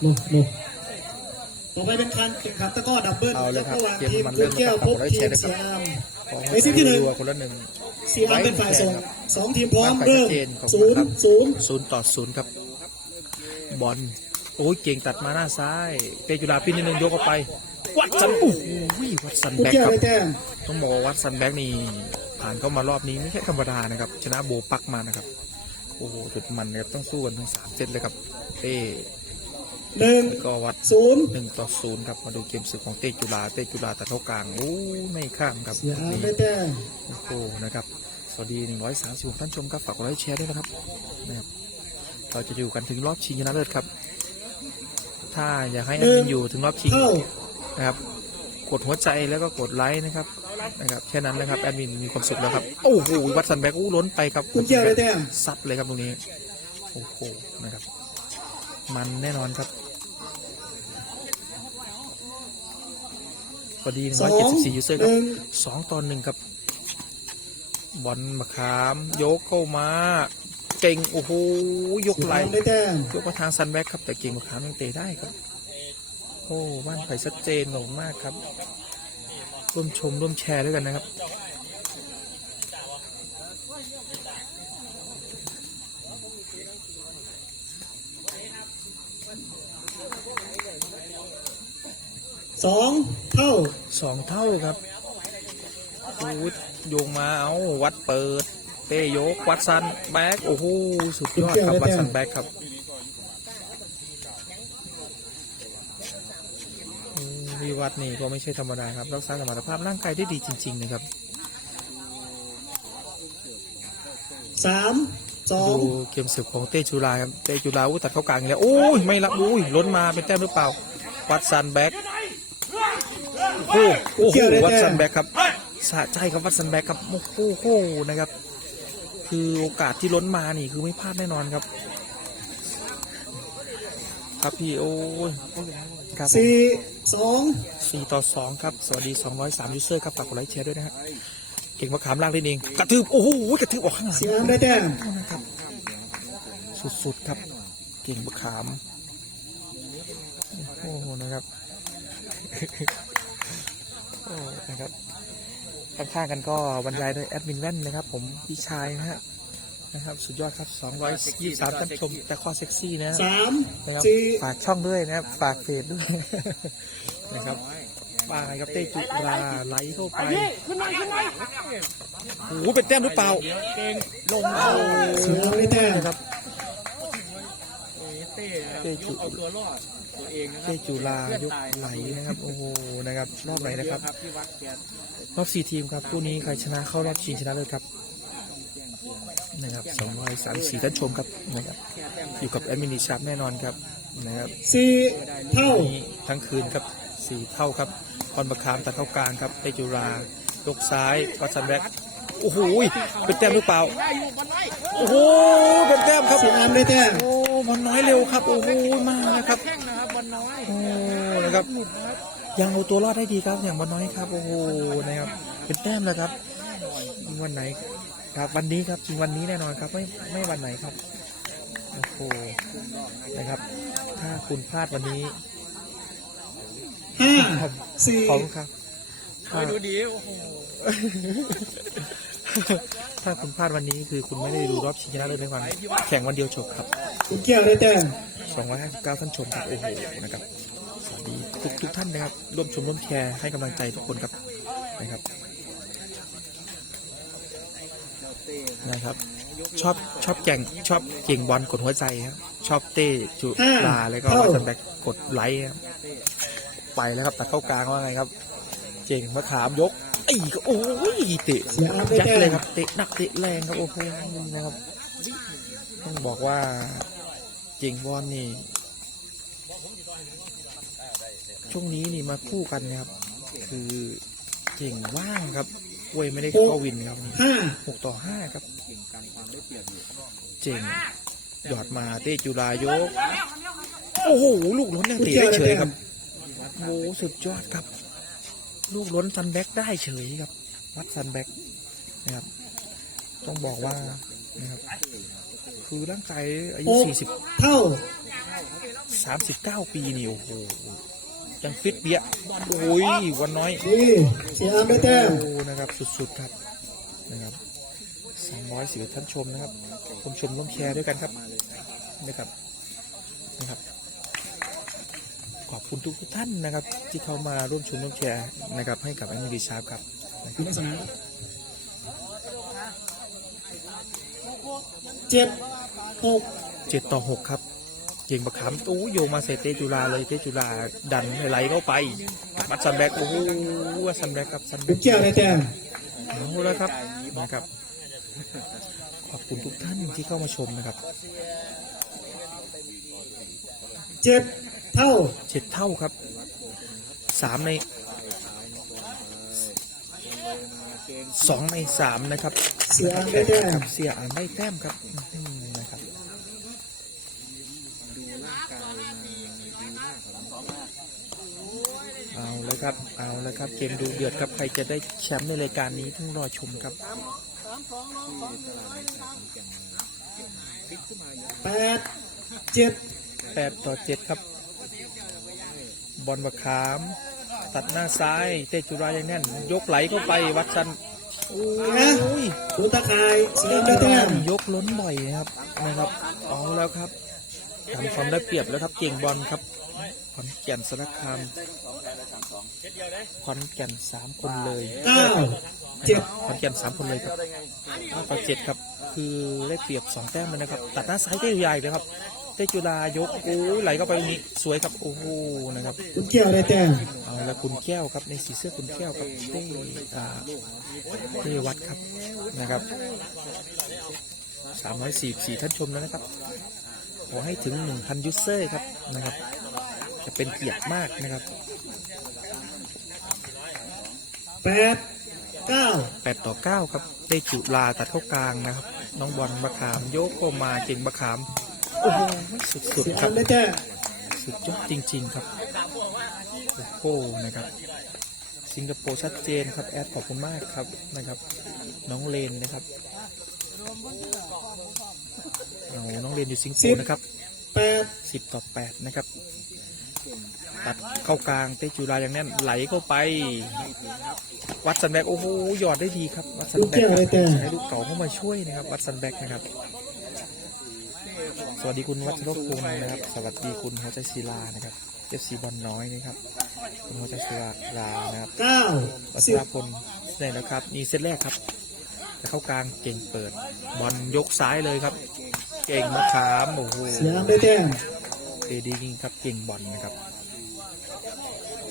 โน่โน่ต่อไปเป็นการแข่งขันตะกร้อดับเบิลเอาเลยครับระหว่างเกมทีมมันคุเริ่ณมแก้วแล้วพบครับทีมขอให้เชีเสียยร์อามของในซิปที่หนึ่งรัวคนละหนึ่งเสียอามเป็นฝ่ายส่งสองทีมพร้อมไปเริ่ชัมดเจนขอบคุศูณนครับย์ศูนย์ศูนย์ต่อศูนย์ครับ บอลโอ้ยเก่งตัดมาหน้าซ้ายเตจุฬาพินนิดนึงยกออกไป วัดสันโอ้โหวัดสันคุณแบ็กแก้วครับได้แต้มต้องบอกว่าวัดสันแบ็กนี่ผ่านเข้ามารอบนี้ไม่ใช่ธรรมดานะครับ ชนะโบปักมานะครับ โอ้โหจุดมันนะครับต้องสู้กันทั้งสามเซตเลยครับเต้ หนึ่งแล้วก็วัดศูนย์หนึ่งต่อศูนย์ครับมาดูเกมศึกของเต้จุฬาเต้จุฬาตัดเข้ากลางโอ้ไม่ข้ามครับเสียอามนี่ได้แต้มโอ้โหนะครับสวัสดี136ท่านชมครับฝากกดไลค์แชร์ด้วยนะครับนะครับเราจะอยู่กันถึงรอบชิงชนะเลิศครับ ถ้าอยากให้แอดมินอยู่ถึงรอบชิงเข้านะครับกดหัวใจแล้วก็กดไลค์นะครับนะครับแค่นั้นนะครับแอดมินมีความสุขแล้วครับโอ้โหวัดสันแบกอู้ล้นไปครับคุณแก้วได้แต้มซัดเลยครับตรงนี้โอ้โหนะครับมันแน่นอนครับ อดีสอง174ยูเซอร์หครับนึ่งสองต่อหนึ่งครับ บอลมะขามยกเข้ามาเก่งโอ้โหยกเสียไหลอามได้แต้มยกมาทางซันแบ็กครับแต่เก่งมะขามยังเตะได้ครับ โอ้บ้านไผ่ชัดเจนหนงมากครับ ร่วมชมร่วมแชร์ด้วยกันนะครับ องเข้าสองเท่าครับโอ้ยโยงมาเอาวัดเปิดเตะยกวัดซันแบ็กโอ้โหสุดยอดครับวัดซันแบ็กครับโอ้วิวัฒน์นี่ก็ไม่ใช่ธรรมดาครับรักษาสมรรถภาพร่างกายได้ดีจริง ๆ นะครับสามสองดูเกมสืบของเต้จุฬาครับเต้จุฬาอู้ตัดเข้ากลางอีกแล้วโอ้ยไม่ละอุ้ยล้นมาเป็นแต้มหรือเปล่า วัดซันแบ็ก โอ้โหโอ้โหวัดซันแบ็กครับสะใจครับวัดซันแบ็กครับโอ้โหโอ้โหนะครับ คือโอกาสที่ล้นมานี่คือไม่พลาดแน่นอนครับ ครับพี่โอ้ยครับผมสี่สองสี่ต่อสองครับ สวัสดี203ยูเซอร์ครับฝากกดไลค์แชร์ด้วยนะครับเก่งมะขามล่างได้เองกระทืบโอ้โหกระทืบออกข้างหลังเสียอามได้แต้มนะครับ สุดๆครับ เก่งมะขามโอ้โหนะครับ โอ้นะครับข้างๆกันก็บรรยายโดยแอดมินแว่นนะครับ ผมพี่ชายนะฮะนะครับสุดยอดครับ223ท่านชมแต่ข้อเซ็กซี่นะฮะสามนะครับสี่ฝากช่องด้วยนะครับฝากเพจด้วยนะครับว่าไงครับเต้จุราไหลเข้าไปโอ้โหเป็นแต้มหรือเปล่าลงโอ้เสียอามได้ แต้มนะครับเต้จุเต้จุรายกไหลนะครับโอ้โหนะครับรอบไหนนะครับรอบสี่ทีมครับคู่นี้ใครชนะเข้ารอบชิงชนะเลิศครับนะครับสองร้อยสามสี่ท่านชมครับนะครับอยู่กับแอดมินิชาร์ปแน่นอนครับนะครับสี่เท่าวันนี้ทั้งคืนครับสี่เท่าครับพรประคามตัดเข้ากลางครับเตจุรายกซ้ายวัดสันแบ็ก โอ้โหเป็นแต้มหรือเปล่าโอ้โหเป็นแต้มครับเสียอามได้แต้มโอ้บอลน้อยเร็วครับ โอ้โหมานะครับโอ้นะครับ ยังเอาตัวรอดได้ดีครับอย่างบอลน้อยครับ โอ้โหนะครับ เป็นแต้มแล้วครับวันไหนครับวันนี้ครับจริงวันนี้แน่นอนครับ ไม่ไม่วันไหนครับโอ้โหนะครับ ถ้าคุณพลาดวันนี้ห้าครับสี่ขอบคุณครับถ้าดูดีโอ้โห ถ้าคุณพลาดวันนี้คือคุณไม่ได้ดูรอบชิงชนะเลิศในวันแข่งวันเดียวจบครับคุณแก้วได้แต้ม259ท่านชมครับโอ้โหนะครับสวัสดีทุกทุกท่านนะครับร่วมชมร่วมแชร์ให้กำลังใจทุกคนครับนะครับนะครับ ชอบชอบแก่งชอบเก่งบอลกดหัวใจครับชอบเต้จุลาแล้วก็วัสันแบกกดไลค์ครับไปแล้วครับตัดเข้ากลางว่าไงครับเจ๋งมาถามยก ไอ้ก็โอ้ยเตะเสียอามได้ยัดแต้เลยมครับเตะหนักเตะแรงครับโอ้โหนะครับ ต้องบอกว่าเจ๋งบอลนี่ ช่วงนี้นี่มาคู่กันนะครับ คือเจ๋งว่างครับเว้ยไม่ได้เข้าวินครับห้าหกต่อห้าครับเจ๋งหยอดมาเตะจุฬายก โอ้โห ลูกล้นยังคุณเตะแก้วได้ได้เฉยแต้ครัมบโอ้โหสุดยอดครับ ลูกล้นซันแบ็กได้เฉยครับ วัดซันแบ็กนะครับ ต้องบอกว่านะครับคือร่างกายอายุหกสี่สิบเท่า39ปีนี่โอ้โหยังฟิตเปี้ยโอ้ยวันน้อยดีเสียอามได้แต้มโอ้นะครับ สุดๆครับนะครับ200สิบท่านชมนะครับ ชมชมร่วมแชร์ด้วยกันครับนะครับนะครับ ขอบคุณทุกทุกๆท่านนะครับ ที่เข้ามาร่วมชมร่วมแชร์นะครับให้กับแอนดี้ชาร์ปครับอยู่ในสนามเจ็ดหกเจ็ดต่อหกครับเก่งประคำตู้โยงมาใส่เตจุฬาเลยเตจุฬาดันไหลเข้าไปมัดซันแบกโอ้โหวัดซันแบกครับซันแบลูกกแก้วได้แต้มเอาแล้วครับนะครับขอบคุณทุกท่านที่เข้ามาชมนะครับ เจ็ด เท่าเจ็ดเท่าครับสามในสองในสามนะครับ เสียอามได้แต้มเสียอ่านได้แต้มครับอืมนะครับเอาเลยครับเอาเลยครับเกมดูเดือดครับใครจะได้แชมป์ในรายการนี้ต้องรอชมครับแปดเจ็ด8ต่อ7ครับ บอลบะขาม ตัดหน้าซ้ายเตะจุรายังแน่น ยกไหลเข้าไปวัดซันโอ้ยลูกตะข่ายเสียอามได้แต้มยกล้นบ่อยนะครับนะครับเอาแล้วครับทำความได้เปรียบแล้วครับเก่งบอลครับขอนแก่นสารคามขอนแก่นสามคนเลยเก้าเจ็ดขอนแก่นสามคนเลยครับเก้าต่อเจ็ดครับ คือได้เปรียบสองแต้มเลยนะครับ ตัดหน้าซ้ายได้ใหญ่เลยครับ เตจุฬายกโอ้ยไหลเข้าไปตรงนี้สวยครับโอ้โหนะครับลูกแก้วได้แต้มเอาแล้วคุณแก้วครับในสีเสื้อคุณแก้วครับเต้อ่าเต้วัดครับนะครับ344ท่านชมแล้วนะครับ ขอให้ถึง1,000ยูเซอร์ครับนะครับ จะเป็นเกียรติมากนะครับแปดเก้า8ต่อ9ครับได้จุลาตัดเข้ากลางนะครับ น้องบอลมะขามโยกเข้ามาเก่งมะขาม โอ้โหสุดเสียๆคอารัมบได้แต้มสุดยอดจริง ๆ ครับโอ้โหนะครับ สิงคโปร์ชัดเจนครับแอดขอบคุณมากครับนะครับ น้องเลนนะครับเอาน้องเลนอยู่สิงคโปร์นะครับแปดสิบต่อแปดนะครับตัดเข้ากลางเตะจุฬาอย่างแน่นไหลเข้าไป วัดสันแบกโอ้โหหยอดได้ดีครับ วัดสันลูกแบแก้กวได้แต้มใช้ลูกเก่าเข้ามาช่วยนะครับ วัดสันแบกนะครับ สวัสดีคุณวัชรพงศ์นะครับ สวัสดีคุณหัวใจศิลานะครับเอฟซีบอลน้อยนะครับคุณหัวใจศิลานะครับเก้าวัชสิบรพลนี่นะครับนี่เซตแรกครับจะเข้ากลางเก่งเปิด บอลยกซ้ายเลยครับ เก่งมะขามโอ้โหเสียอามได้แต้มเตดีจริงครับเก่งบอลนะครับ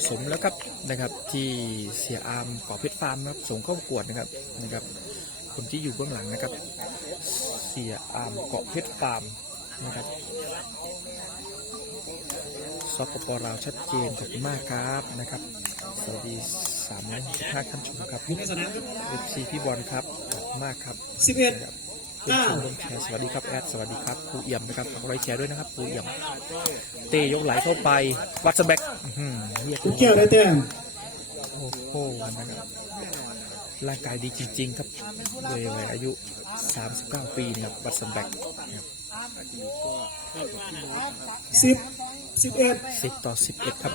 สมแล้วครับนะครับที่เสียอาร์มก่อเพชรฟาร์มนะครับส่งเข้าประกวดนะครับนะครับ คนที่อยู่เบื้องหลังนะครับ เสียอาร์มเกาะเพชรฟาร์ม นะครับสปปลาวชัดเจนขอบคุณมากครับนะครับ สวัสดีสามร้อยสิบห้าท่านชมครับอยู่ในสนามครับเอฟซีพี่บอลครับขอบคุณมากครับสิบเอ็ดนะครับร่วมชมร่วมแชร์สวัสดีครับแอดสวัสดีครับครูเอี่ยมนะครับฝากไว้แชร์ด้วยนะครับครูเอี่ยมเตยกไหลเข้าไปวัดสแบกอื้อหือเรียกลูกแก้วได้แต้มโอ้โหนะครับ ร่างกายดีจริง ๆ ครับเลยวัยอายุ 39 ปีนะครับวัดสแบกนะครับสิบสิบเอ็ดสิบต่อ11ครับ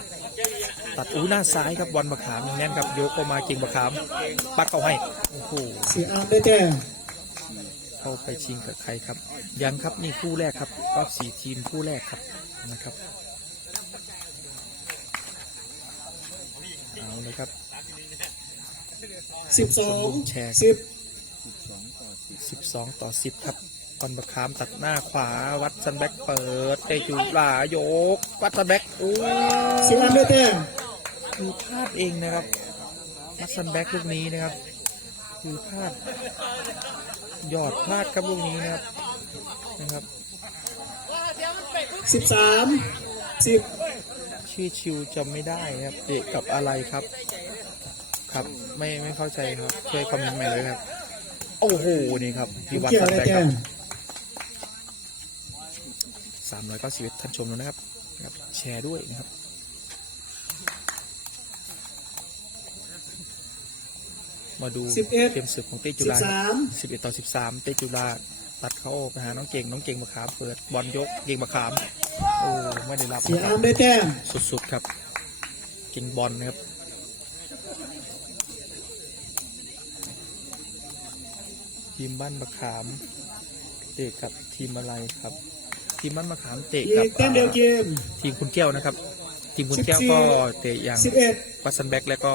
ตัดอู้หน้าซ้ายครับบอลมะขามยังแน่นครับโยกเข้ามาเก่งมะขาม ปักเข้าให้โอ้โหเสียอามได้แต้มเข้าไปชิงกับใครครับ ยังครับนี่คู่แรกครับรอบสี่ทีมคู่แรกครับนะครับเอาเลยครับ สิบสองแชร์สิบ12ต่อ10ครับบอลบะคามตัดหน้าขวาวัดซันแบ็กเปิดเตจูลาโยก วัดซันแบ็กโอ้เสียอามได้แต้มคือพลาดเองนะครับวัดซันแบ็กลูกนี้นะครับคือพลาดยอดพลาดครับลูกนี้นะครับนะครับสิบสามสิบชื่อชิวจำไม่ได้ครับเตะกับอะไรครับ ครับ ไม่ไม่เข้าใจครับช่วยคอมเมนต์มาเลยครับ โอ้โหนี่ครับลูพี่กวัดแก้วซันได้แบ็กคแต้รับมสามร้อยเก้าสิบท่านชมแล้วนะครับนะครับ แชร์ด้วยนะครับมาดูสิบเอ็ดเกมศึกของเต้จุสิบฬาสามสิบเอ็ดต่อสิบสามเต้จุฬาตัดเข้าไปหาน้องเก่ง น้องเก่งมาขามเปิดบอลยกเก่งมาขาม โอ้ไม่ได้รับเสียนะคอารัร์บมได้แต้มสุดๆครับ กินบอลนะครับ ทีมบ้านมะขามเตะกับทีมอะไรครับ ทีมบ้านมะขามเตะอีกับกแต้มเดียวเกมทีมคุณแก้วนะครับ ทีมคุณแก้ว14ก็เตะอย่างสิบเอ็ดวัตสันแบ็กแล้วก็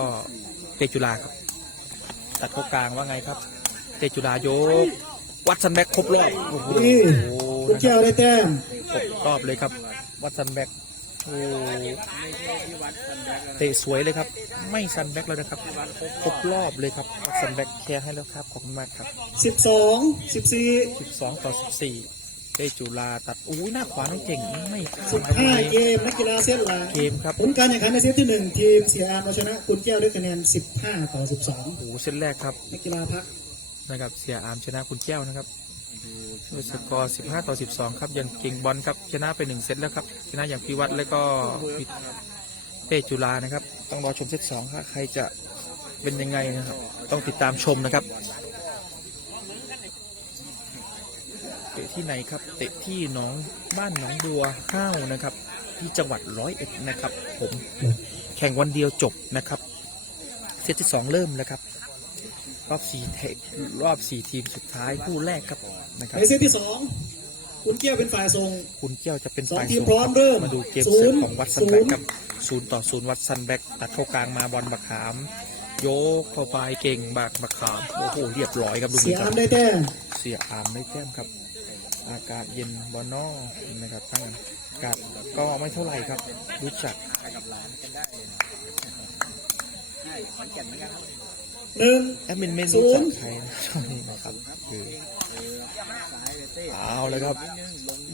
เตะจุฬาครับ ตัดเข้ากลางว่าไงครับ เตะจุฬาโยกวัดสันแบ็กครบรอบโอ้โหนี่คุณนะคแก้รับวได้แต้มครบรอบเลยครับ วัดสันแบ็ก โอ้เตะสวยเลยครับ ไม่ซันแบ็กแล้วนะครับครบรอบเลยครับวัดสันแบ็กแคร์ให้แล้วครับขอบคุณมากครับสิบสองสิบสี่12ต่อ14เตะจุฬาตัดอู้หน้าขวาน้องเก่งไม่ข้ามสิบครับห้าวันเกนี้มนักกีฬาเส้นหลังเกมครับผลการแข่งขันในเซตที่หนึ่งทีมเสียอาร์มเอาชนะคุณแก้วด้วยคะแนนสิบห้าต่อสิบสองโอ้โหเส้นแรกครับนักกีฬาพักนะครับเสียอาร์มชนะคุณแก้วนะครับ ด้วยสกอร์15 ต่อ 12 ครับย่างเก่งบอลครับชนะไป 1 เซตแล้วครับชนะอย่างพิวัตรแล้วก็เตจุฬานะครับ ต้องรอชมเซต2ครับใครจะเป็นยังไงนะครับ ต้องติดตามชมนะครับ เตะที่ไหนครับ เตะที่หนองบ้านหนองบัวข้าวนะครับ ที่จังหวัดร้อยเอ็ดนะครับ ผม แข่งวันเดียวจบนะครับ เซตที่สองเริ่มแล้วครับ รอบสี่เทรอบสี่ทีมสุดท้ายคู่แรกครับนะครับในเซตที่สองคุณแก้วเป็นฝ่ายส่งคุณเกี้ยวจะเป็นสองฝ่ายทีมส่งพร้อมเริ่มมาดูเกมศูเสิร์นฟย์ของวัดซันศูแบ็นกย์ครับศูนย์ต่อศูนย์วัดซันแบ็กตัดเข้ากลางมาบอลบักขาม โยกเข้าไปเก่งบากบักขามโอ้โหเรียบร้อยครับดูเสีนี่ยคอารัร์บมได้แต้มเสียอามได้แต้มครับ อากาศเย็นบอนนอนะครับตั้งอากาศก็ไม่เท่าไหร่ครับ รู้จักหนึ่ งแอดมินไม่ศูรู้จันกย์ใครนะช่วงนี้นะครับคือเอาเลยครับ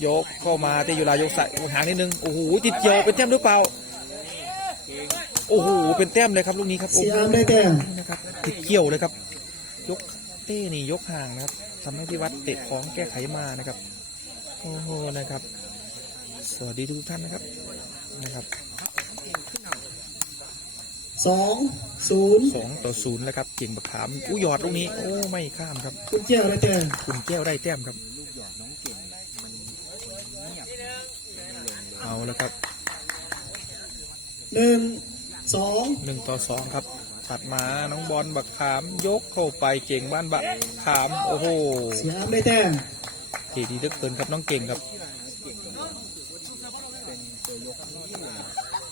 ยกเข้ามาเตยุรายกใส่หางนิดนึงโอ้โหติดเกี่ยวเป็นแต้มหรือเปล่าโอ้โหเป็นแต้มเลยครับลูกนี้ครับโอ้เสียโหอาร์มได้แต้มนะครับติดเกี่ยวเลยครับ ยกเต้นี่ยกห่างนะครับทำให้พิวัตรเตะของแก้ไขมานะครับโอ้โหนะครับ สวัสดีทุกท่านนะครับนะครับ สองศูนย์สองต่อศูนย์แล้วครับเก่งบักขามอู้หยอดลูกนี้ โอ้ไม่ข้ามครับคุณแก้วได้แต้มคุณแก้วได้แต้มครับ เอาแล้วครับหนึ่งสองหนึ่งต่อสองครับตัดมาน้องบอลบักขามยกเข้าไปเก่งบ้านบักขาม โอ้โหเสียอาร์มได้แต้มเทดีเหลือเกินครับน้องเก่งครับ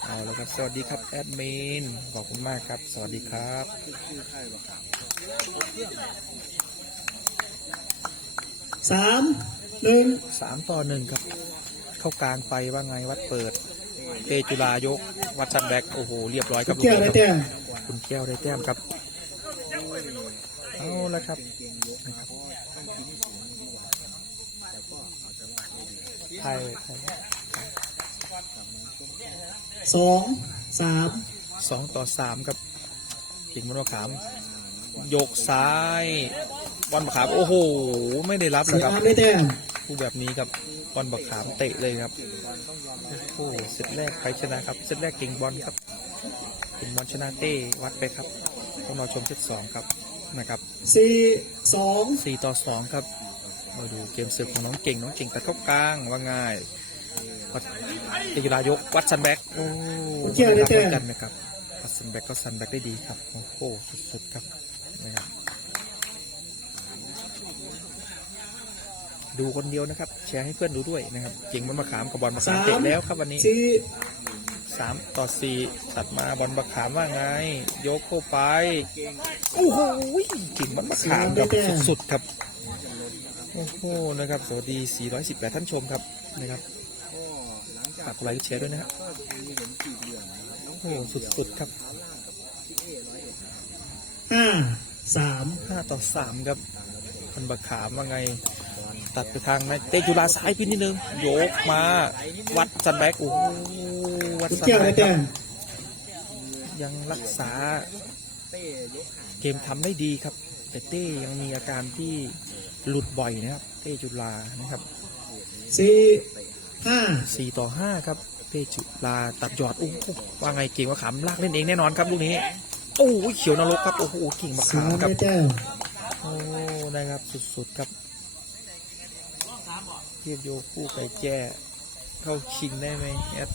เอาแล้ว ครับ สวัสดีครับแอดมิน ขอบคุณมากครับ สวัสดีครับสามหนึ่งสามต่อหนึ่งครับ เข้ากลางไปว่าไงวัดเปิด เตจุฬายก วัดชันแบกโอ้โห เรียบร้อยคคุรับณแก้วลูได้กนี้แต้มคุณแก้วได้แต้มครับ เอาละครับนะครับไทยไทย สองสามสองต่อสามครับเก่งบอลมะขามยกซ้ายบอลมะขามโอ้โห ไม่ได้รับเสีนะยครับอาร์มได้แต้มผู้แบบนี้ครับบอลบักขามเตะเลยครับโอ้โหเซตแรกใครชนะครับเซตแรกเก่งบอลครับเก่งบอลชนะเต้วัดไปครับต้องรอชมเซตสองครับนะครับสี่สองสี่ต่อสองครับมาดูเกมเสิร์ฟของน้องเก่งน้องเก่งตัดเข้ากลางว่าง่าย วัดเตยุรายกวัดซันแบ็กโอ้ไม่ได้รับเหมือนกันนะครับวัดซันแบ็กก็ซันแบ็กได้ดีครับโอ้โหสุดๆครับนะครับดูคนเดียวนะครับ แชร์ให้เพื่อนดูด้วยนะครับเก่งบอลมะขามกับบอลมะขามเตะแล้วครับวันนี้สี่สามต่อสี่ตัดมาบอลมะขามว่าไง ยกเข้าไปโอ้โหเก่งบอลมะขามครับสุดๆครับโอ้โหนะครับ สวัสดี 418 ท่านชมครับนะครับ ฝากกดไลค์กดแชร์ด้วยนะครับโอ้โหสุดๆครับห้าสาม5ต่อ3ครับบอลมะขามว่าไง ตัดไปทางนายเตะจุฬาซ้ายพินนิดนึงยกมา วัดซันแบ็กโอ้โหวัดคุณซันแก้วแบ็ได้กคแต้รับมยังรักษาเกมทำได้ดีครับ แต่เต้ยังมีอาการที่หลุดบ่อยนะครับ เต้จุฬานะครับสี่ ห้า4ต่อ5ครับเต้จุฬาตัดยอดโอ้โหว่าไงเก่งมะขามลากเล่นเองแน่นอนครับลูกนี้ โอ้โหเขียวนรกครับโอ้โหเก่งมะเสียขามอาร์มครับได้แต้มโอ้นะครับสุดๆครับเทียบโยคู่ไก่แจ้เข้าชิงได้ไหมแอด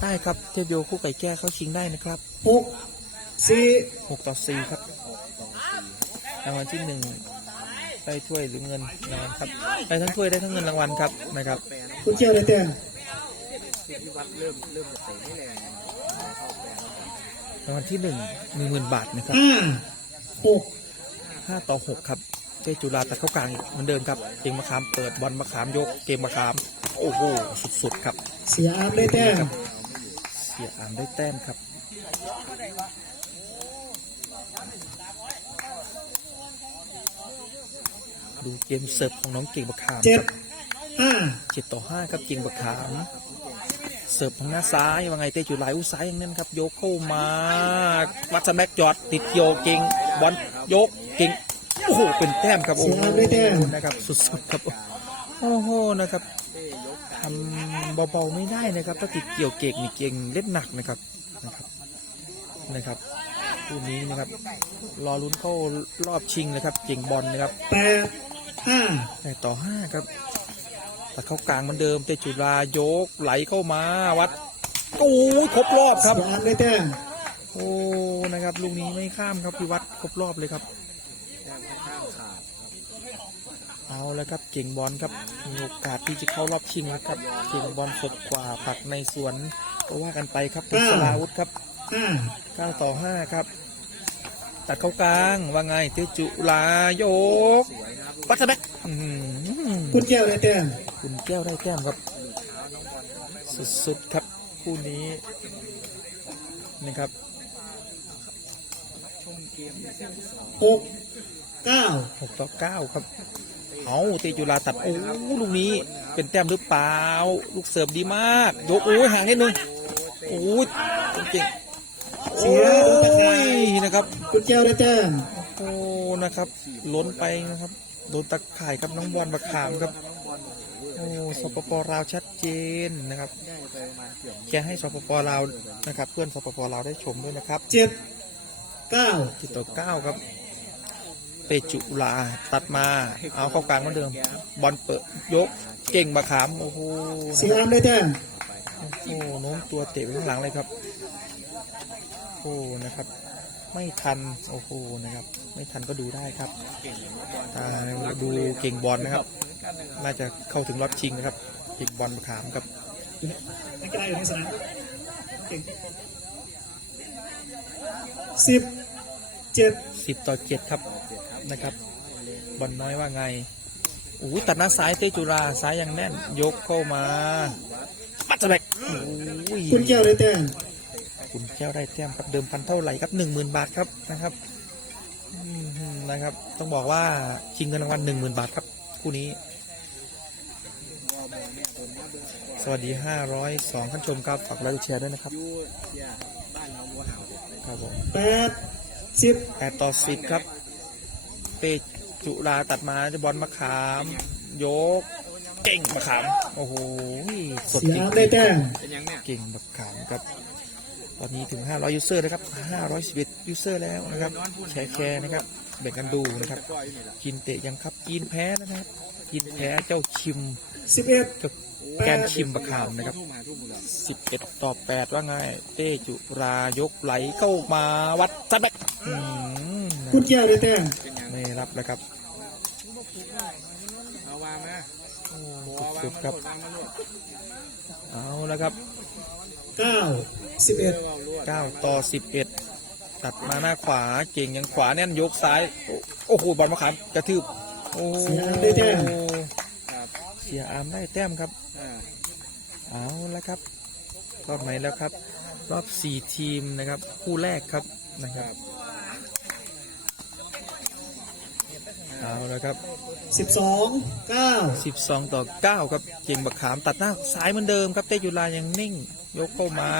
ได้ครับเทพโยคู่ไก่แก้เข้าชิงได้นะครับหกสี่หกต่อสี่ครับรางวัลที่หนึ่ง ได้ถ้วยหรือเงินรางวัลครับได้ทั้งถ้วยได้ทั้งเงินรางวัลครับนะครับคุณเจ้าได้แต้มรางวัลที่หนึ่งหนึ่งหมื่นบาทนะครับห้าหกห้าต่อหกครับเจจุฬาตัดเข้ากลางเหมือนเดิมครับเกมมะขามเปิดบอลมะขามยกเกมมะขาม โอ้โหสุดๆครับ เสียอาร์มได้แต้มเสียอามได้แต้มครับ ดูเกมเสิร์ฟของน้องเก่งมะขามเจ็ดครับห้าเจ็ดต่อห้าครับเก่งมะขามเสิร์ฟทางหน้าซ้ายว่าไงเตะจุฬาอุ้ซ้ายอย่างนั้นครับยกเข้ามาวัดสแบ็กจอดติดโยเก่งบอลยกเก่งโอ้โหเป็นแต้มครับโอ้โหนะครับสุดๆครับโอ้โหนะครับทำเบาๆไม่ได้นะครับ ถ้าติดเกี่ยวเก่งนี่เก่งเล่นหนักนะครับนะครับนะครับคู่นี้นะครับรอลุ้นเข้ารอบชิงนะครับ เก่งบอลนะครับแปด ห้าแต่ต่อห้าครับตัดเข้ากลางเหมือนเดิมเตะจุฬายกไหลเข้ามาวัดโอ้ยครบรอบครับเสียอาร์มได้แต้มโอ้นะครับลูกนี้ไม่ข้ามครับพี่วัดครบรอบเลยครับ เอาแล้วครับเก่งบอลครับมีโอกาสที่จะเข้ารอบชิงนะครับเก่งบอลสดกว่าปักในสวนก็ว่ากันไปครับเป็นสลาวุธครับห้า9ต่อ5ครับ ตัดเข้ากลางว่าไงเตะจุฬายก วัตแบ็กอื้อหือคุณแก้วได้แต้มคุณแก้วได้แต้มครับ สุดๆครับคู่นี้นะครับหกเก้า6ต่อ9ครับ เอาเตจุฬาตัด โอ้ลูกนี้เป็นแต้มหรือเปล่า ลูกเสิร์ฟดีมาก ยกโอ้ยห่างนิดนึงโอ้ยเก่งๆเสียโดนตะข่ายโอ้ยนะครับ คุณแก้วได้แต้มโอ้นะครับ ล้นไปนะครับ โดนตะข่ายครับน้องบอลบักขามครับโอ้สปปลาวชัดเจนนะครับแกให้สปปลาวนะครับ เพื่อนสปปลาวได้ชมด้วยนะครับเจ็ดเก้าจิตต่อเก้าครับเตจุลาตัดมาเอาเข้ากลางเหมือนเดิม บอลเปิดยกเก่งบักขามโอ้โหเสียอาร์มได้แต้มโอ้โหโน้มตัวเตะไปข้างหลังเลยครับ โอ้นะครับ ไม่ทันโอ้โหนะครับ ไม่ทันก็ดูได้ครับอ่าดูเก่งบอลนะครับ น่าจะเข้าถึงรอบชิงนะครับ เก่งบอลบักขามครับนักกีฬาอยู่ในสนามเก่งสิบเจ็ดสิบต่อเจ็ดครับนะครับ บอลน้อยว่าไงโอ้ยตัดหน้าซ้ายเตจุราซ้ายยังแน่น ยกเข้ามา ปัดสะแบกโอ้ยคุณแก้วได้แต้ มคุณแก้วได้แต้มครับเดิมพันเท่าไหร่ครับหนึ่งหมื่นบาทครับนะครับอืมนะครับ ต้องบอกว่าชิงเงินรางวัลหนึ่งหมื่นบาทครับคู่นี้ สวัสดีห้าร้อยสองท่านชมครับฝากกดไลค์กดแชร์ด้วยนะครับครับผมแปดสิบแปดต่อสิบครับเตจุราตัดมาจะบอลมะขาม ยกเก่งมะขาม โอ้โหสดเสียจริงอาร์มได้แต้มเก่งมะขามครับ ตอนนี้ถึง 500 ยูเซอร์นะครับ 511 ยูเซอร์แล้วนะครับ แชร์แชร์นะครับ แบ่งกันดูนะครับ กินเตะยังครับ กินแพ้แล้วนะครับ กินแพ้เจ้าชิมสิบเอ็ดเจ้าแกนชิมมะขามนะครับ 11 ต่อ 8 ว่าไง เต้จุรายกไหลเข้ามาวัดซัดแบกอืมคุณแก้วได้แต้มไม่รับแล้วครับเอาวางนะโอ้สุดๆครับ เอาแล้วครับเก้า สิบเอ็ด9ต่อ11ตัดมาหน้าขวาเก่งยังขวาแน่นยกซ้าย โอ้โอ้โหบอลมาขามกระทืบโอ้เสียอาร์มได้แต้มครับเสียอาร์มได้แต้มครับอ่าเอาแล้วครับรอบไหนแล้วครับ รอบ4ทีมนะครับ คู่แรกครับนะครับเอาแล้วครับสิบสองเก้า12 ต่อ 9 ครับ เก่งบักขามตัดหน้าซ้ายเหมือนเดิมครับ เต้ยุลายังนิ่ง ยกเข้ามา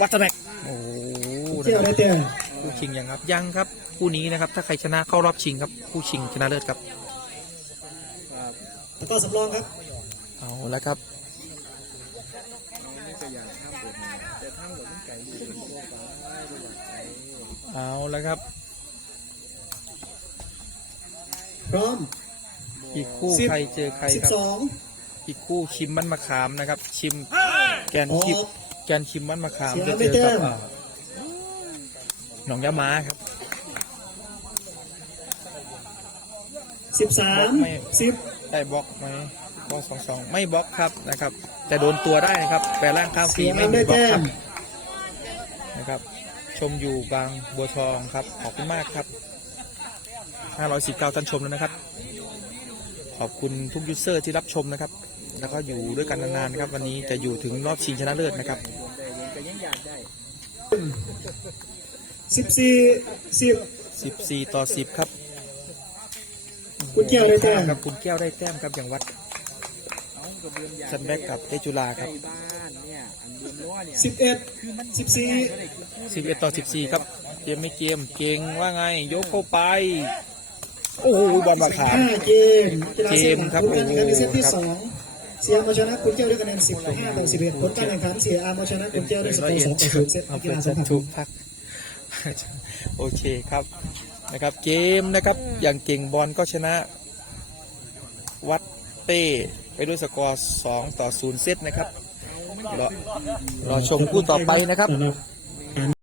วัตแบกโอ้โหคุณนะแก้วคได้รับแต้มคู่ชิงยังครับยังครับคู่นี้นะครับ ถ้าใครชนะเข้ารอบชิงครับคู่ชิงชนะเลิศครับครับแล้วก็สำรองครับเอาแล้วครับนี่ก็อยากทำบทมาแต่ทำบทมันไก่ดีเป็นพวกฟ้าไม่ได้อยากไก่เอาแล้วครับ พร้อม อีกคู่สิบใครเจอใครสิบครับสองอีกคู่ชิมมันมะขามนะครับ ชิมแกนออชิมก แกนชิมมันมะขามเสียจะไม่เจอแต้กับมอ่าหนองยะม้าครับสิบสามสิบได้บล็อกไหมบล็อกสองสองไม่บล็อกครับนะครับ แต่โดนตัวได้นะครับแปลร่างข้ามฟเสีรียไม่ไม่มีบล็อกแต้ครัมบนะครับ ชมอยู่บางบัวทองครับขอบคุณมากครับ519ท่านชมแล้วนะครับ ขอบคุณทุกยูเซอร์ที่รับชมนะครับ แล้วก็อยู่ด้วยกันนานๆนะครับ วันนี้จะอยู่ถึงรอบชิงชนะเลิศนะครับ แต่ยังอยากได้ สิบสี่สิบ14ต่อ10ครับคุณแก้วได้แต้มครับคุณแก้วได้แต้มครับอย่างวัดเอากระเบือนอยากซันแบ็กกับเตจุฬาครับใกล้บ้านเนี่ยอันเดือนล้อเนี่ยสิบเอ็ดสิบสี่11ต่อ14ครับเกมไม่เกมเก่งว่าไง ยกเข้าไป โอ้โหบอลมาขามห้าเกมกีฬาเซเกมครับผลการแข่งขันในเซตที่โอ้โหสอง เสียมาชนะคุณแก้วด้วยคะแนนสิบต่อห้าต่อสิบเอ็ดผลการแข่งขันเสียอามาชนะคุณแก้วด้วยสกอร์สองต่อศูนย์เซตอากีเป็นฬาชัสัมพันทุกพักโอเคครับนะครับเกมนะครับอย่างเก่งบอลก็ชนะ วัดเต้ไปด้วยสกอร์2ต่อ0เซตนะครับรอรอชมคู่ต่อไปนะครับ